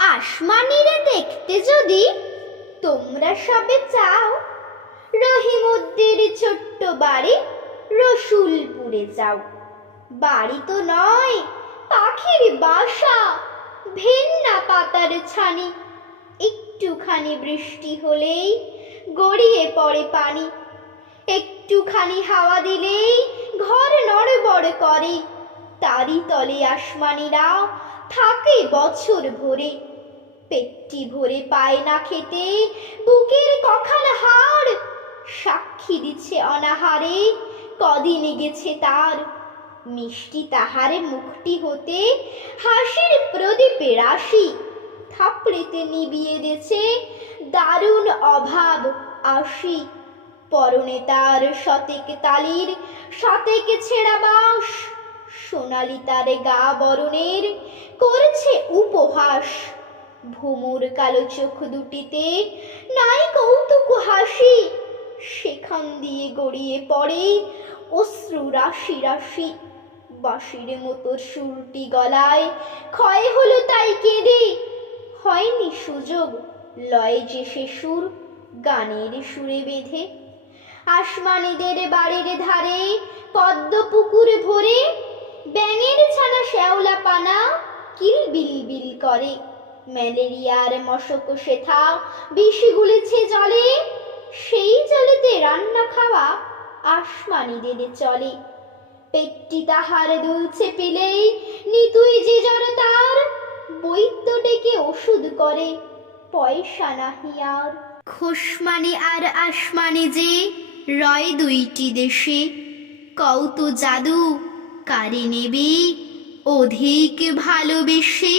আসমানিরে দেখতে যদি তোমরা সবে চাও, রহিমুদ্দির ছোট্ট বাড়ি রসুলপুরে যাও। বাড়ি তো নয়, পাখির বাসা, ভেন্না পাতার ছানি। একটুখানি বৃষ্টি হলেই গড়িয়ে পড়ে পানি। একটুখানি হাওয়া দিলেই ঘর নড়বড় করে। তারই তলে আসমানিরা থাকে বছর ভরে। পেটটি ভরে পায় না খেতে, বুকের কখান হাড় সাক্ষী দিচ্ছে অনাহারে, কদিনে গেছে তার। মিষ্টি তাহারে মুখটি হতে, হাসির প্রদীপে রাশি থাপড়েতে নিবিয়ে দেছে দারুণ অভাব আসি। পরনে তার শতেক তালির, শতেক ছেঁড়া বাঁশ, সোনালি তার গা বরণের করছে উপহাস। ভুমুর কালো চোখ দুটিতে নাই কৌতুক হাসি। সেখান দিয়ে গড়িয়ে পড়ে অশ্রু রাশি রাশি। বাঁশির মতো সুরটি গলায়, ক্ষয় হলো তাই কেঁদে। হয়নি সুযোগ, লয় যে সে সুর, গানের সুরে বেঁধে। আসমানিদের বাড়ির ধারে পদ্ম পুকুর ভরে ব্যাঙের ছানা শ্যাওলা পানা বিল বিল করে। ম্যালেরিয়ার মশক শেথা বিষ গুলেছে জলে। সেই জলেতে রান্না খাওয়া আসমানিদের চলে। পেটটি তাহার দুলছে পিলেই, নিতুই যে জ্বর তার, বৈদ্য ডেকে ওষুধ করে। পয়সা নাহি আর। খোসমানি আর আসমানি যে রয় দুইটি দেশে। কৌত জাদু, কারে নেবে? অধিক ভালোবেসে